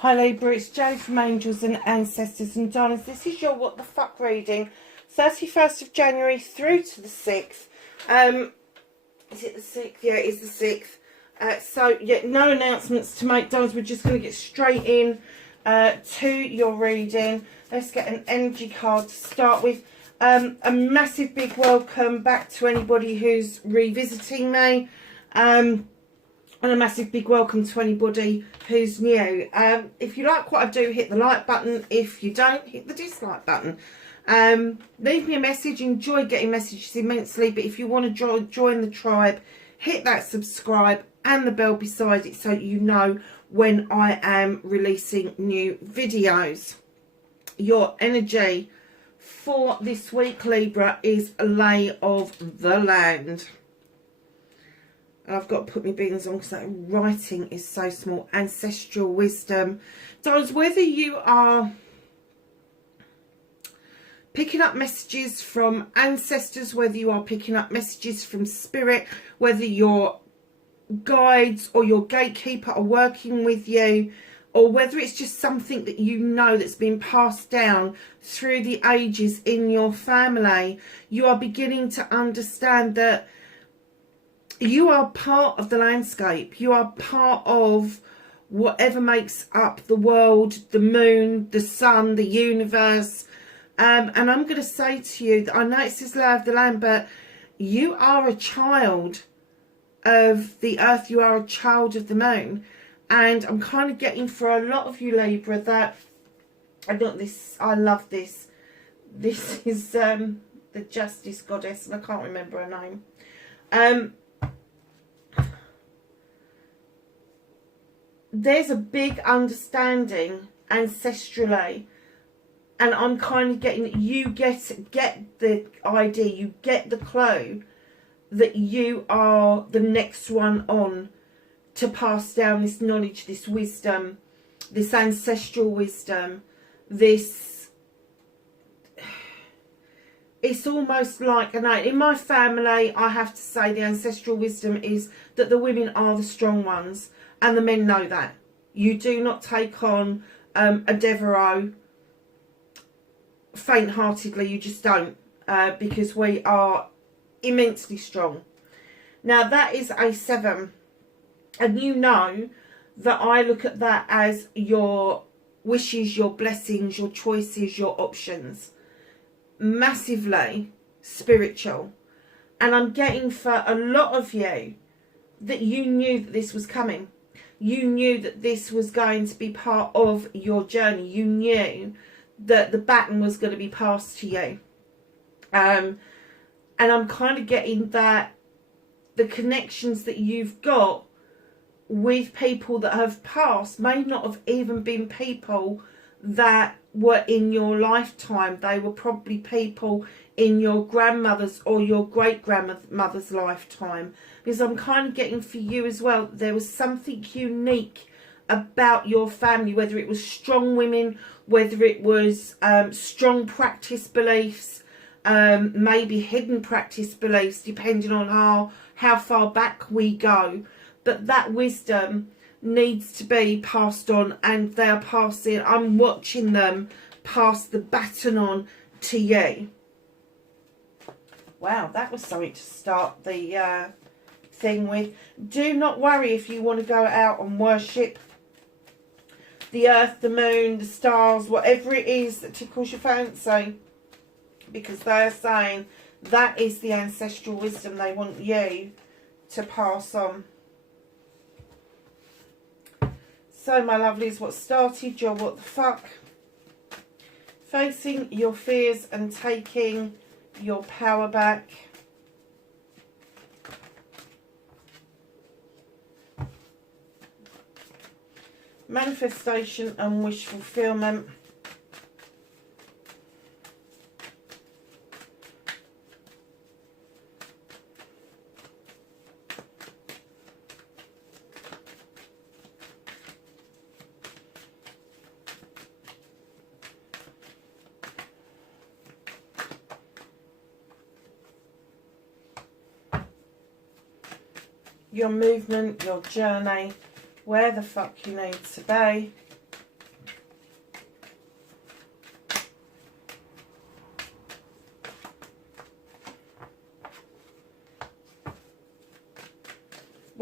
Hi Libra, it's Jodie from Angels and Ancestors and Darlings. This is your What the Fuck reading, 31st of January through to the 6th. Is it the 6th? Yeah, it is the 6th. So, yeah, no announcements to make, darlings. We're just going to get straight in to your reading. Let's get an energy card to start with. A massive big welcome back to anybody who's revisiting me. And a massive big welcome to anybody who's new. If you like what I do, hit the like button. If you don't, hit the dislike button. Leave me a message. Enjoy getting messages immensely. But if you want to join the tribe, hit that subscribe and the bell beside it so you know when I am releasing new videos. Your energy for this week, Libra, is a lay of the land. I've got to put my beans on because that writing is so small. Ancestral wisdom. Darlings, whether you are picking up messages from ancestors, whether you are picking up messages from spirit, whether your guides or your gatekeeper are working with you, or whether it's just something that you know that's been passed down through the ages in your family, you are beginning to understand that you are part of the landscape. You are part of whatever makes up the world, the moon, the sun, the universe. And I'm going to say to you that I know it says lay of the land, but you are a child of the earth. You are a child of the moon. And I'm kind of getting for a lot of you, Libra, that I love this. This is the Justice Goddess, and I can't remember her name. There's a big understanding ancestrally, and I'm kind of getting that you get the idea, you get the clue that you are the next one on to pass down this knowledge, this wisdom, this ancestral wisdom, this, it's almost like, in my family, I have to say the ancestral wisdom is that the women are the strong ones. And the men know that. You do not take on a Devereaux faint-heartedly. You just don't. Because we are immensely strong. Now, that is a 7. And you know that I look at that as your wishes, your blessings, your choices, your options. Massively spiritual. And I'm getting for a lot of you that you knew that this was coming. You knew that this was going to be part of your journey. You knew that the baton was going to be passed to you. And I'm kind of getting that the connections that you've got with people that have passed may not have even been people that were in your lifetime. They were probably people in your grandmother's or your great-grandmother's lifetime. Because I'm kind of getting for you as well, there was something unique about your family, whether it was strong women, whether it was strong practice beliefs, maybe hidden practice beliefs, depending on how far back we go. But that wisdom needs to be passed on, and they are passing, I'm watching them pass the baton on to you. Wow, that was something to start the thing with. Do not worry if you want to go out and worship the earth, the moon, the stars, whatever it is that tickles your fancy, because they are saying that is the ancestral wisdom they want you to pass on. So, my lovelies, what started your what the fuck? Facing your fears and taking your power back. Manifestation and wish fulfillment. Your movement, your journey, where the fuck you need to be.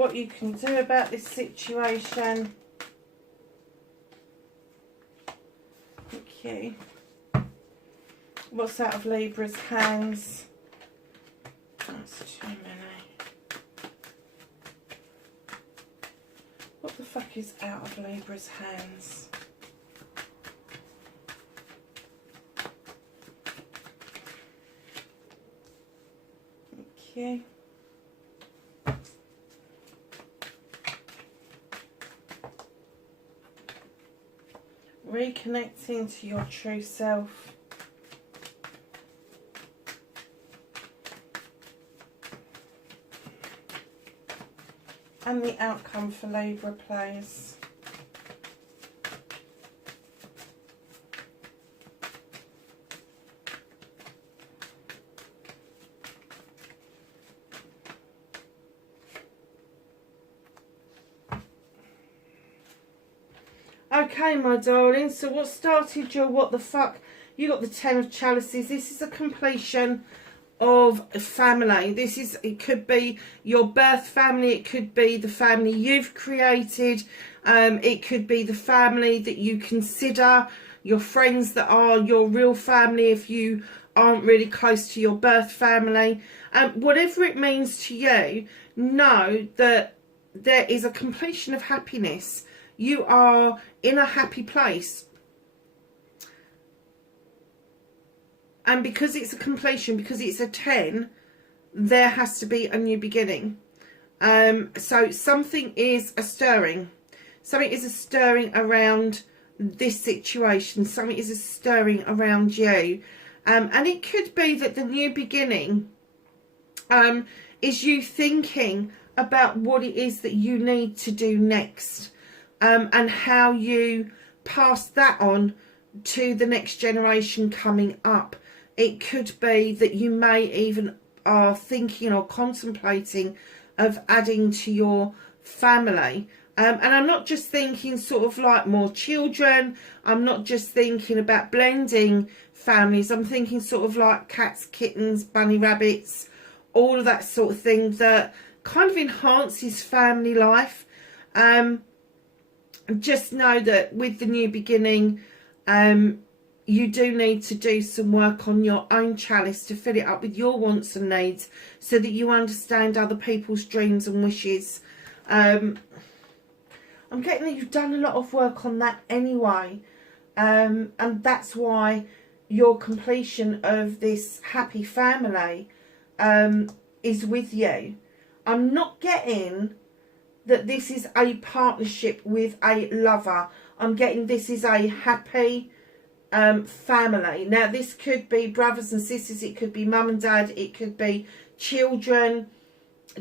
what you can do about this situation. Okay. What's out of Libra's hands? That's too many. What the fuck is out of Libra's hands? Okay. Reconnecting to your true self. And the outcome for Libra, please. Okay, my darling, so what started your what the fuck? You got the 10 of Chalices. This is a completion of a family. This is, it could be your birth family, it could be the family you've created, it could be the family that you consider your friends that are your real family if you aren't really close to your birth family. Whatever it means to you, know that there is a completion of happiness. You are in a happy place. And because it's a completion, because it's a 10, there has to be a new beginning. So something is a stirring. Something is a stirring around this situation. Something is a stirring around you. And it could be that the new beginning is you thinking about what it is that you need to do next. And how you pass that on to the next generation coming up. It could be that you may even are thinking or contemplating of adding to your family. And I'm not just thinking sort of like more children. I'm not just thinking about blending families. I'm thinking sort of like cats, kittens, bunny rabbits, all of that sort of thing that kind of enhances family life. Just know that with the new beginning, you do need to do some work on your own chalice to fill it up with your wants and needs so that you understand other people's dreams and wishes. I'm getting that you've done a lot of work on that anyway. And that's why your completion of this happy family is with you. I'm not getting that this is a partnership with a lover. I'm getting this is a happy family. Now, this could be brothers and sisters. It could be mum and dad. It could be children.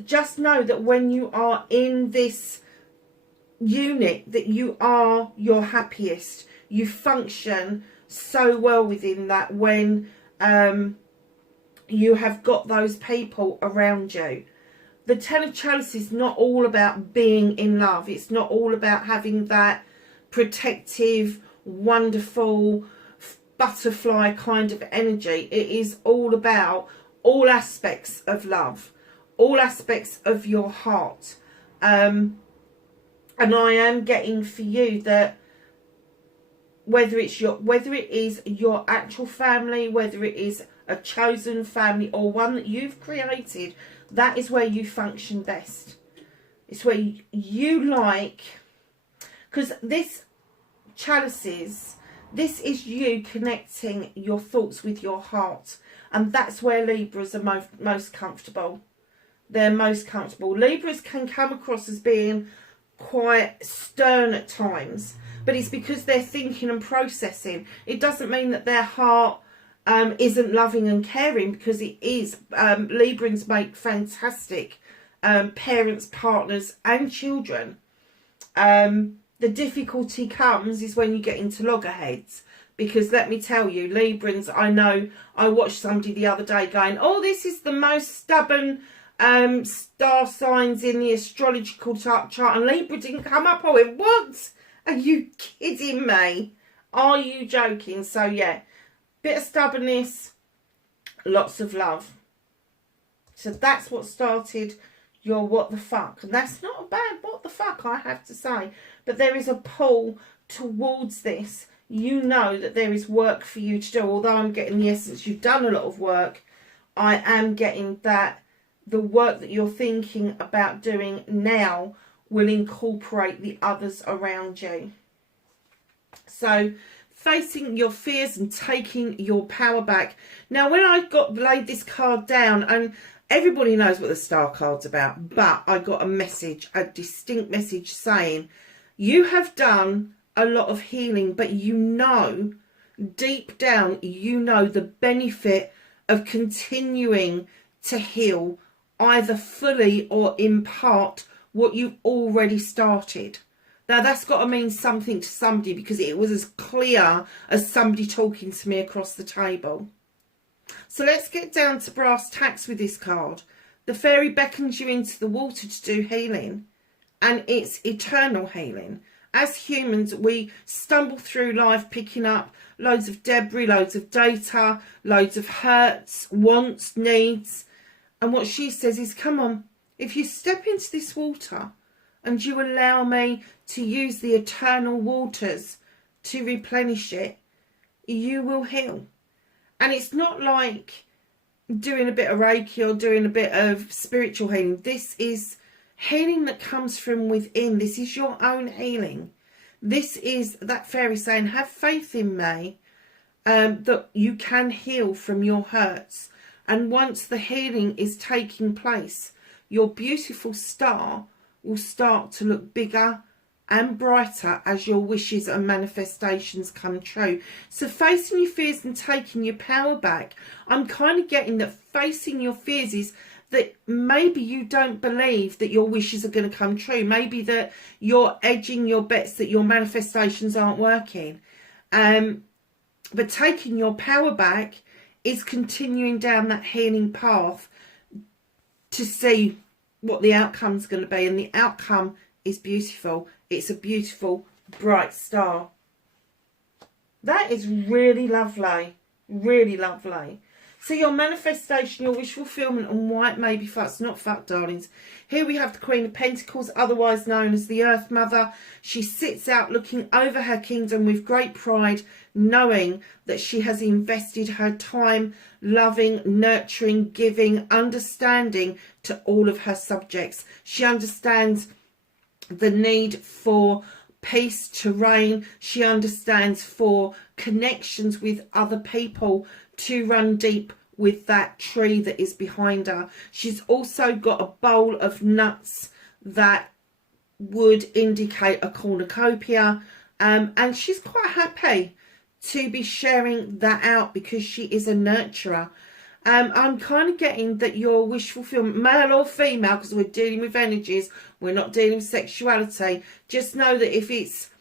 Just know that when you are in this unit, that you are your happiest. You function so well within that when you have got those people around you. The 10 of Chalices is not all about being in love. It's not all about having that protective, wonderful, butterfly kind of energy. It is all about all aspects of love, all aspects of your heart. And I am getting for you that whether it is your actual family, whether it is a chosen family or one that you've created, that is where you function best. It's where you like, because this Chalices, this is you connecting your thoughts with your heart, and that's where Libras are most comfortable. They're most comfortable. Libras can come across as being quite stern at times, but it's because they're thinking and processing. It doesn't mean that their heart isn't loving and caring, because it is. Librans make fantastic parents, partners and children. The difficulty comes is when you get into loggerheads, because let me tell you, Librans, I know, I watched somebody the other day going, oh, this is the most stubborn star signs in the astrological chart, and Libra didn't come up. I went, what? Are you kidding me? Are you joking? So yeah, bit of stubbornness, lots of love. So that's what started your what the fuck. And that's not a bad what the fuck, I have to say. But there is a pull towards this. You know that there is work for you to do. Although I'm getting the essence, you've done a lot of work, I am getting that the work that you're thinking about doing now will incorporate the others around you. So facing your fears and taking your power back. Now, when I laid this card down, and everybody knows what the star card's about, but I got a message, a distinct message saying, you have done a lot of healing, but you know, deep down, you know the benefit of continuing to heal, either fully or in part, what you've already started. Now, that's got to mean something to somebody, because it was as clear as somebody talking to me across the table. So let's get down to brass tacks with this card. The fairy beckons you into the water to do healing, and it's eternal healing. As humans, we stumble through life picking up loads of debris, loads of data, loads of hurts, wants, needs. And what she says is, come on, if you step into this water and you allow me to use the eternal waters to replenish it, you will heal. And it's not like doing a bit of Reiki or doing a bit of spiritual healing. This is healing that comes from within. This is your own healing. This is that fairy saying, have faith in me, that you can heal from your hurts. And once the healing is taking place, your beautiful star will start to look bigger and brighter as your wishes and manifestations come true. So facing your fears and taking your power back, I'm kind of getting that facing your fears is that maybe you don't believe that your wishes are going to come true. Maybe that you're edging your bets, that your manifestations aren't working. But taking your power back is continuing down that healing path to see what the outcome's going to be. And the outcome is beautiful. It's a beautiful, bright star. That is really lovely. Really lovely. So your manifestation, your wish fulfillment, and why it may be fucked. Not fucked, darlings. Here we have the Queen of Pentacles, otherwise known as the Earth Mother. She sits out looking over her kingdom with great pride, knowing that she has invested her time, loving, nurturing, giving, understanding to all of her subjects. She understands the need for peace to reign. She understands for connections with other people to run deep with that tree that is behind her. She's also got a bowl of nuts that would indicate a cornucopia, and she's quite happy to be sharing that out because she is a nurturer. I'm kind of getting that your wish fulfillment, male or female, because we're dealing with energies, we're not dealing with sexuality. Just know that if it's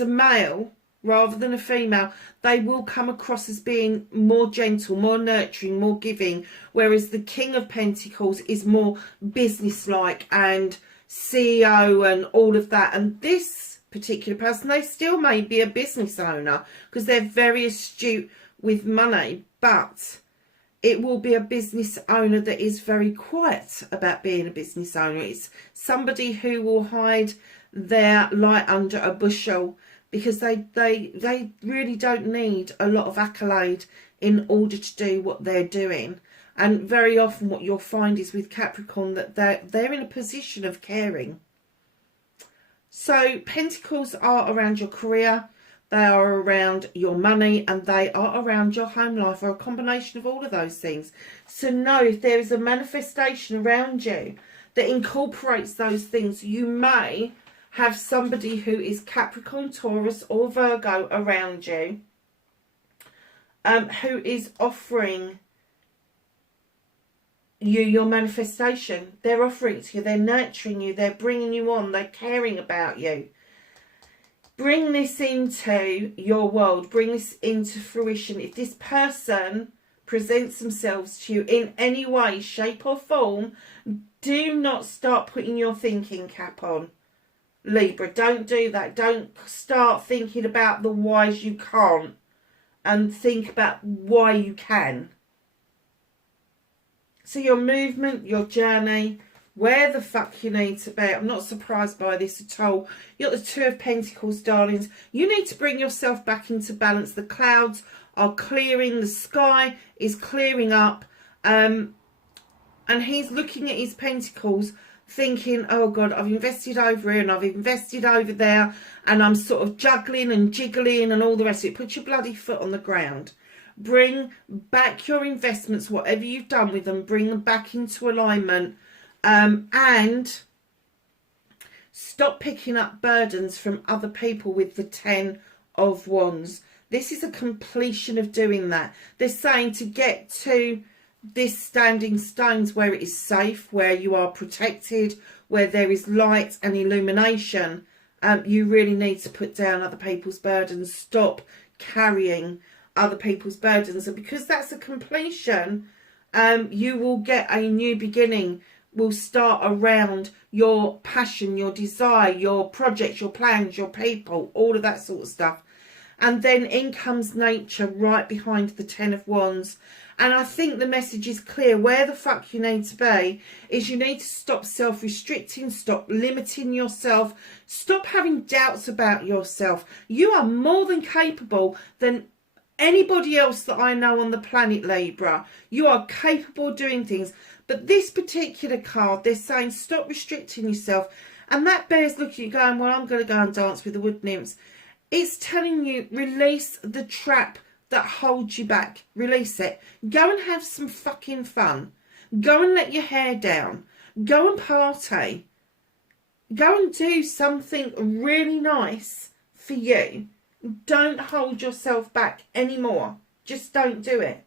a male rather than a female, they will come across as being more gentle, more nurturing, more giving, whereas the King of Pentacles is more businesslike and CEO and all of that. And this particular person, they still may be a business owner because they're very astute with money, but it will be a business owner that is very quiet about being a business owner. It's somebody who will hide their light under a bushel, because they really don't need a lot of accolade in order to do what they're doing. And very often what you'll find is with Capricorn that they're in a position of caring. So Pentacles are around your career, they are around your money, and they are around your home life, or a combination of all of those things. So know if there is a manifestation around you that incorporates those things, you may have somebody who is Capricorn, Taurus or Virgo around you, who is offering you your manifestation. They're offering it to you, they're nurturing you, they're bringing you on, they're caring about you. Bring this into your world, bring this into fruition. If this person presents themselves to you in any way, shape or form, do not start putting your thinking cap on. Libra, don't do that. Don't start thinking about the whys you can't and think about why you can. So your movement, your journey, where the fuck you need to be. I'm not surprised by this at all. You've got the Two of Pentacles, darlings. You need to bring yourself back into balance. The clouds are clearing. The sky is clearing up. And he's looking at his pentacles thinking, oh God, I've invested over here and I've invested over there. And I'm sort of juggling and jiggling and all the rest of it. Put your bloody foot on the ground. Bring back your investments, whatever you've done with them. Bring them back into alignment. And stop picking up burdens from other people with the 10 of Wands. This is a completion of doing that. They're saying to get to this standing stones where it is safe, where you are protected, where there is light and illumination. You really need to put down other people's burdens. Stop carrying other people's burdens. And because that's a completion, you will get a new beginning. Will start around your passion, your desire, your projects, your plans, your people, all of that sort of stuff. And then in comes nature right behind the 10 of Wands. And I think the message is clear. Where the fuck you need to be is you need to stop self-restricting, stop limiting yourself, stop having doubts about yourself. You are more than capable than anybody else that I know on the planet, Libra. You are capable of doing things. But this particular card, they're saying stop restricting yourself. And that bear's looking at you going, well, I'm going to go and dance with the wood nymphs. It's telling you, release the trap that holds you back. Release it. Go and have some fucking fun. Go and let your hair down. Go and party. Go and do something really nice for you. Don't hold yourself back anymore. Just don't do it.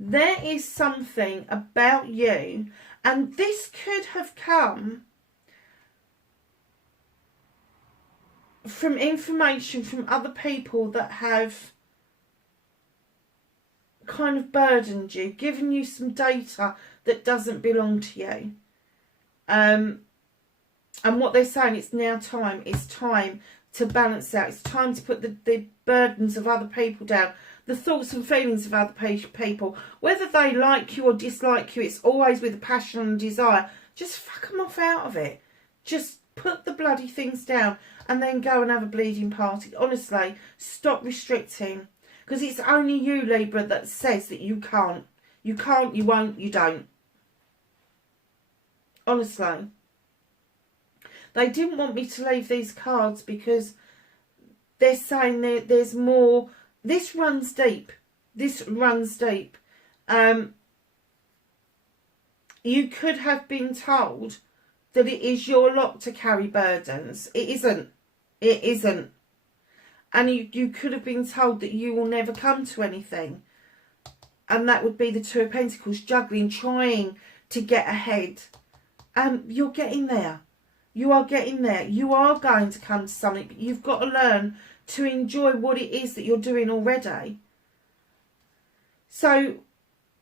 There is something about you, and this could have come from information from other people that have kind of burdened you, given you some data that doesn't belong to you. And what they're saying, it's now time. It's time to balance out. It's time to put the burdens of other people down. The thoughts and feelings of other people, whether they like you or dislike you, it's always with a passion and desire. Just fuck them off out of it. Just put the bloody things down and then go and have a bleeding party. Honestly, stop restricting. Because it's only you, Libra, that says that you can't. You can't, you won't, you don't. Honestly. They didn't want me to leave these cards because they're saying there's more. This runs deep. This runs deep. You could have been told that it is your lot to carry burdens. It isn't. It isn't. And you could have been told that you will never come to anything. And that would be the Two of Pentacles, juggling, trying to get ahead. You're getting there. You are getting there. You are going to come to something, but you've got to learn to enjoy what it is that you're doing already. So,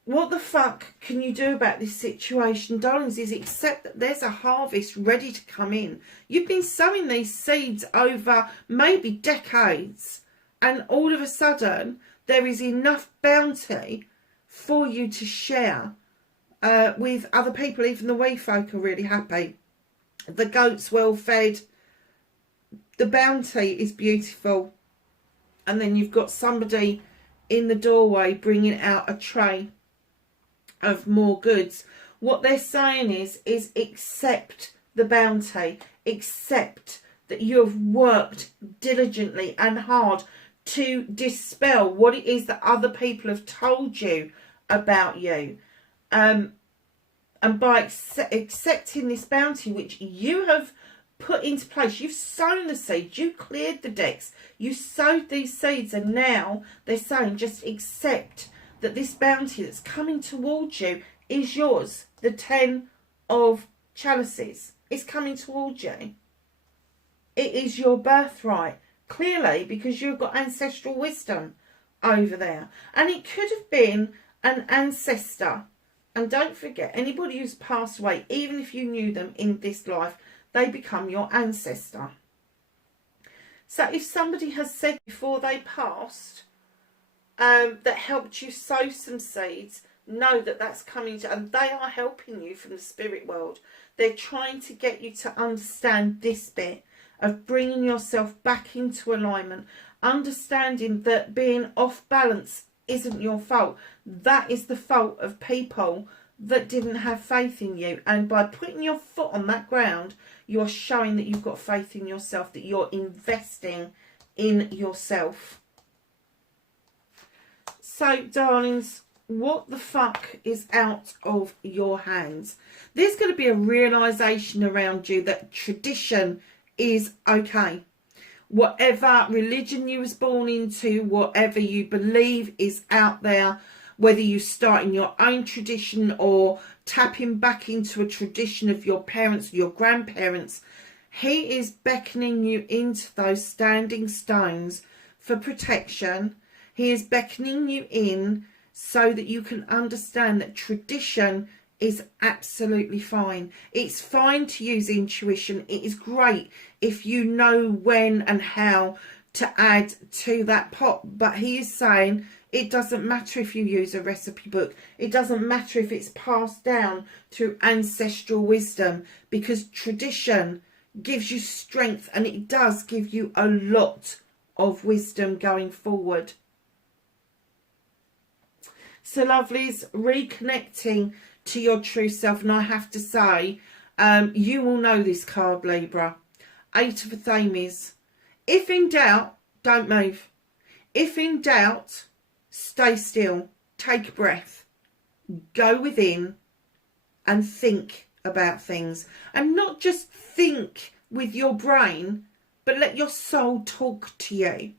what the fuck can you do about this situation, darlings, is accept that there's a harvest ready to come in. You've been sowing these seeds over maybe decades, and all of a sudden, there is enough bounty for you to share with other people. Even the wee folk are really happy. The goat's well fed. The bounty is beautiful. And then you've got somebody in the doorway bringing out a tray of more goods. What they're saying is accept the bounty. Accept that you have worked diligently and hard to dispel what it is that other people have told you about you. And by accepting this bounty, which you have put into place, you've sown the seeds, you cleared the decks, you sowed these seeds, and now they're saying just accept that this bounty that's coming towards you is yours. The 10 of chalices is coming towards you. It is your birthright, clearly, because you've got ancestral wisdom over there. And it could have been an ancestor And don't forget, anybody who's passed away, even if you knew them in this life, they become your ancestor. So if somebody has said before they passed that helped you sow some seeds, know that that's coming to, and they are helping you from the spirit world. They're trying to get you to understand this bit of bringing yourself back into alignment, understanding that being off balance isn't your fault. That is the fault of people that didn't have faith in you. And by putting your foot on that ground, you're showing that you've got faith in yourself, that you're investing in yourself. So, darlings, what the fuck is out of your hands? There's going to be a realisation around you that tradition is okay. Whatever religion you was born into, whatever you believe is out there, whether you start in your own tradition or tapping back into a tradition of your parents, your grandparents, he is beckoning you into those standing stones for protection. He is beckoning you in so that you can understand that tradition is absolutely fine. It's fine to use intuition. It is great if you know when and how to add to that pot. But he is saying it doesn't matter if you use a recipe book. It doesn't matter if it's passed down through ancestral wisdom, because tradition gives you strength, and it does give you a lot of wisdom going forward. So lovelies, reconnecting to your true self. And I have to say, you will know this card, Libra. 8 of Athames. If in doubt, don't move. If in doubt, stay still. Take a breath. Go within and think about things. And not just think with your brain, but let your soul talk to you.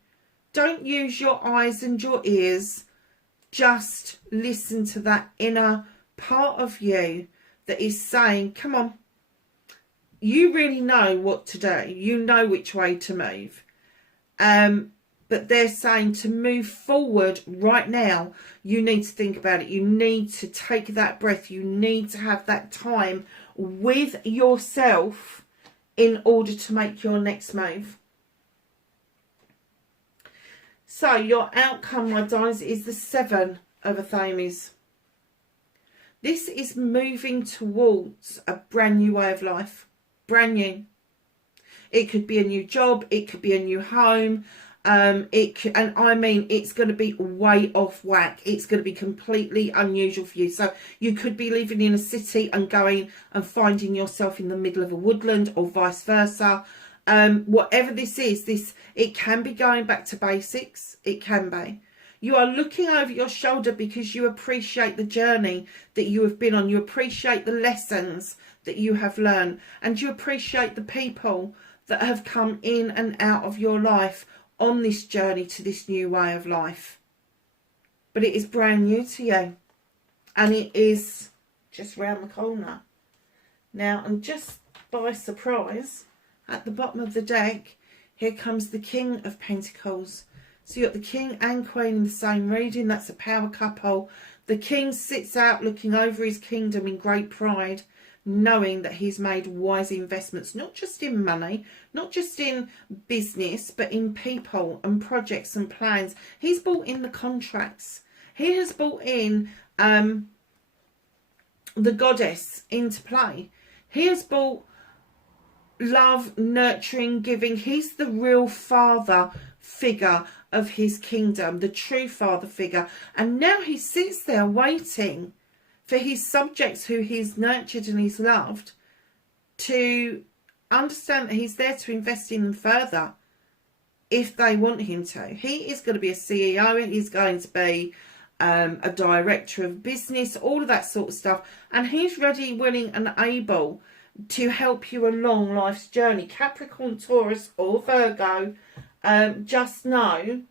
Don't use your eyes and your ears. Just listen to that inner part of you that is saying, come on, you really know what to do. You know which way to move. But they're saying to move forward right now, you need to think about it. You need to take that breath. You need to have that time with yourself in order to make your next move. So your outcome, my darlings, is the 7 of Athames. This is moving towards a brand new way of life. Brand new. It could be a new job. It could be a new home. And I mean, it's going to be way off whack. It's going to be completely unusual for you. So you could be living in a city and going and finding yourself in the middle of a woodland, or vice versa. Whatever this is, it can be going back to basics. It can be. You are looking over your shoulder because you appreciate the journey that you have been on. You appreciate the lessons that you have learned. And you appreciate the people that have come in and out of your life on this journey to this new way of life. But it is brand new to you. And it is just round the corner. Now, and just by surprise, at the bottom of the deck, here comes the King of Pentacles. So you've got the King and Queen in the same reading. That's a power couple. The King sits out looking over his kingdom in great pride, knowing that he's made wise investments, not just in money, not just in business, but in people and projects and plans. He's brought in the contracts. He has brought in the goddess into play. He has brought love, nurturing, giving. He's the real father figure of his kingdom, the true father figure. And now he sits there waiting for his subjects who he's nurtured and he's loved to understand that he's there to invest in them further if they want him to. He is going to be a CEO. He's going to be a director of business, all of that sort of stuff. And he's ready, willing and able to help you along life's journey. Capricorn, Taurus or Virgo, just know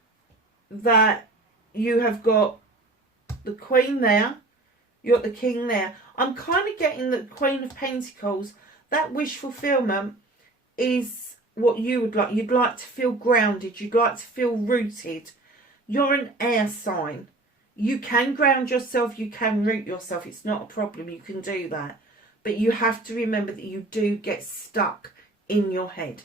that you have got the Queen there, you've got the King there. I'm kind of getting the Queen of Pentacles. That wish fulfillment is what you would like. You'd like to feel grounded. You'd like to feel rooted. You're an air sign. You can ground yourself, you can root yourself. It's not a problem, you can do that. But you have to remember that you do get stuck in your head.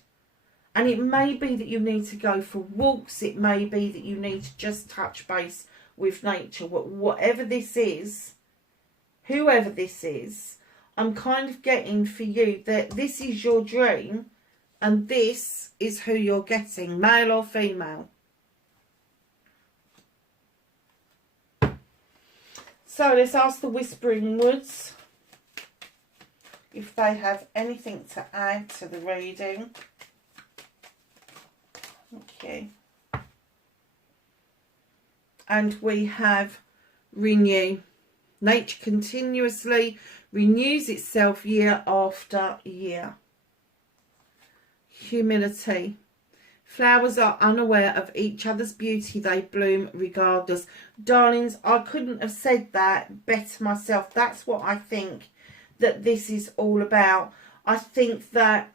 And it may be that you need to go for walks. It may be that you need to just touch base with nature. Whatever this is, whoever this is, I'm kind of getting for you that this is your dream and this is who you're getting, male or female. So let's ask the Whispering Woods if they have anything to add to the reading. Okay. And we have renew. Nature continuously renews itself year after year. Humility. Flowers are unaware of each other's beauty. They bloom regardless. Darlings, I couldn't have said that better myself. That's what I think that this is all about. I think that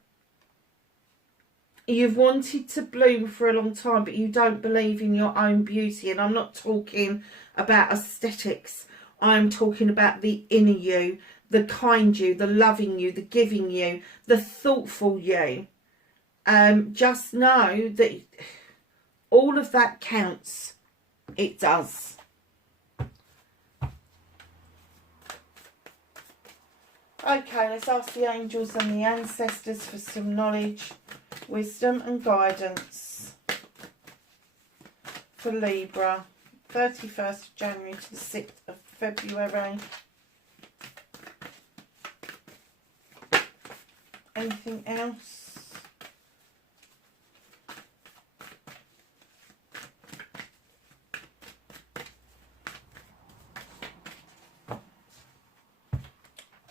you've wanted to bloom for a long time, but you don't believe in your own beauty. And I'm not talking about aesthetics. I'm talking about the inner you, the kind you, the loving you, the giving you, the thoughtful you. Just know that all of that counts. It does. Okay, let's ask the angels and the ancestors for some knowledge, wisdom and guidance for Libra, 31st of January to the 6th of February. Anything else?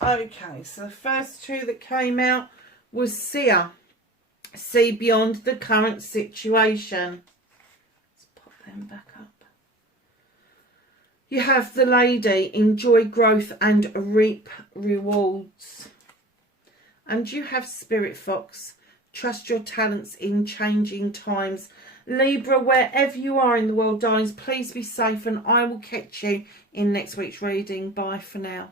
Okay, so the first two that came out was Seer. See beyond the current situation. Let's pop them back up. You have the Lady, enjoy growth and reap rewards. And you have Spirit Fox, trust your talents in changing times. Libra, wherever you are in the world, darlings, please be safe and I will catch you in next week's reading. Bye for now.